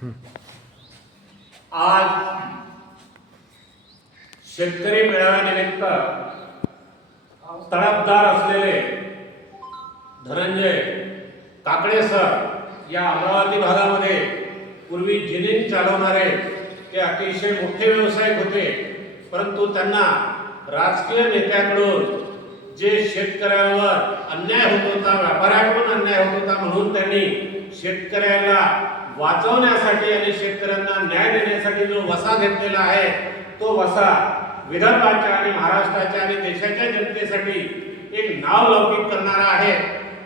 आज शेतकरी मेळाव्यानिमित्त तडफदार असलेले धनंजय काकडे सर या अमरावती भागामध्ये पूर्वी जिनिंग चालवणारे ते अतिशय मोठे व्यावसायिक होते. परंतु त्यांना राजकीय नेत्याकडून जे शेतकऱ्यावर अन्याय होत होता व्यापाऱ्याकडून अन्याय होत होता म्हणून त्यांनी शेतकऱ्याला वाचवण्यासाठी आणि शेतकऱ्यांना न्याय देण्यासाठी जो वसा घेतलेला आहे तो वसा विदर्भाच्या आणि महाराष्ट्राच्या आणि देशाच्या जनतेसाठी एक नाव लौकिक करणारा आहे.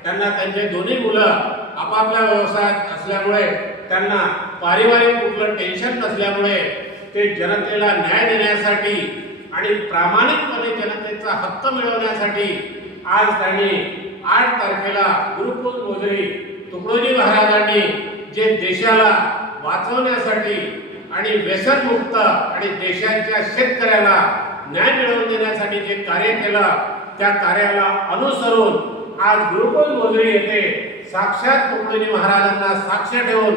त्यांना त्यांचे दोन्ही मुलं आपापल्या व्यवसायात असल्यामुळे त्यांना पारिवारिक कुठलं टेन्शन नसल्यामुळे ते जनतेला न्याय देण्यासाठी आणि प्रामाणिकपणे जनतेचा हक्क मिळवण्यासाठी आज त्यांनी आठ तारखेला गुरुकुल मोजरी तुकडोजी महाराजांनी जे देशाला वाचवण्यासाठी आणि व्यसनमुक्त आणि देशाच्या शेतकऱ्याला न्याय मिळवून देण्यासाठी जे कार्य केलं त्या कार्याला अनुसरून आज गुरुकुल मोजळी येथे साक्षात तुकडोजी महाराजांना साक्ष ठेवून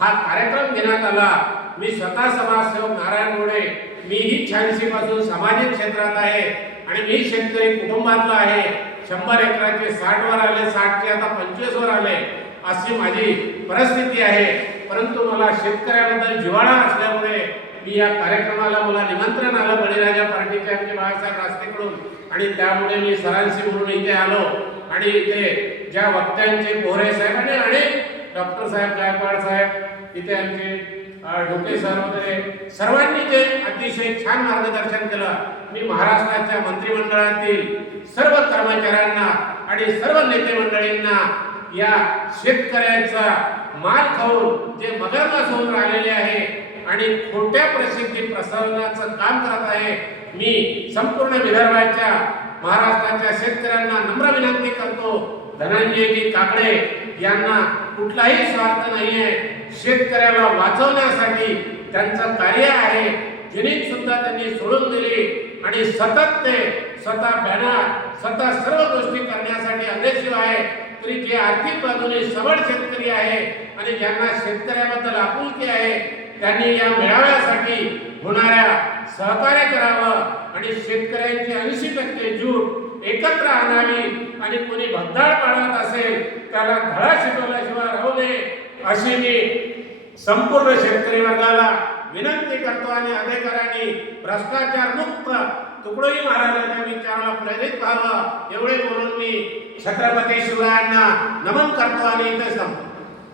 हा कार्यक्रम घेण्यात आला. मी स्वतः समाजसेवक नारायण गोडे मीही शहाऐंशी पासून सामाजिक क्षेत्रात आहे आणि मी शेतकरी कुटुंबातला आहे. शंभर एकराचे साठ वर आले साठचे आता पंचवीस वर आले. अशी माझी परिस्थिती आहे. परंतु मला शेतकऱ्याबद्दल जिव्हाळा असल्यामुळे मी या कार्यक्रमाला मला निमंत्रण आलं बळीराजा पार्टीचे आमचे बाळासाहेब रास्तेकडून. आणि त्यामुळे मी सरांशी म्हणून इथे आलो. आणि इथे ज्या वक्त्यांचे पोहरे साहेब आणि अनेक डॉक्टर साहेब गायकवाड साहेब इथे आमचे डोके ढोके सर वगैरे सर्वांनी ते अतिशय छान मार्गदर्शन केलं. मी महाराष्ट्राच्या मंत्रिमंडळातील सर्व कर्मचाऱ्यांना आणि सर्व नेते मंडळींना या शेतकऱ्यांचा माल खाऊन जे मगरमास होऊन राहिलेले आहे आणि खोट्या प्रसिद्धी प्रसारणाचं काम करत आहे मी संपूर्ण विदर्भाच्या महाराष्ट्राच्या शेतकऱ्यांना नम्र विनंती करतो. धनंजयजी काकडे यांना कुठलाही स्वार्थ नाहीये. शेतकऱ्याला वाचवण्यासाठी त्यांचं कार्य आहे. जिनिंग सुद्धा त्यांनी सोडून दिली आणि सतत ते स्वतः बॅनर स्वतः सर्व गोष्टी करण्यासाठी अग्रेसिव्ह आहे तरी जे आर्थिक बाजूने सबळ शेतकरी आहे आणि ज्यांना शेतकऱ्याबद्दल आपुलकी आहे त्यांनी या मेळाव्यासाठी होणाऱ्या सहकार्य करावं आणि शेतकऱ्यांची ऐंशी टक्के जूट एकत्र आणावी आणि कोणी भद्दाळ पाळत असेल त्याला धडा शिकवल्याशिवाय राहू नये अशी मी संपूर्ण शेतकरी वर्गाला विनंती करतो आणि अधिकाऱ्यांनी भ्रष्टाचार मुक्त तुकडोजी महाराजांच्या विचाराला प्रेरित व्हावं एवढे बोलून मी छत्रपती शिवरायांना नमन करतो आणि इथे संपतो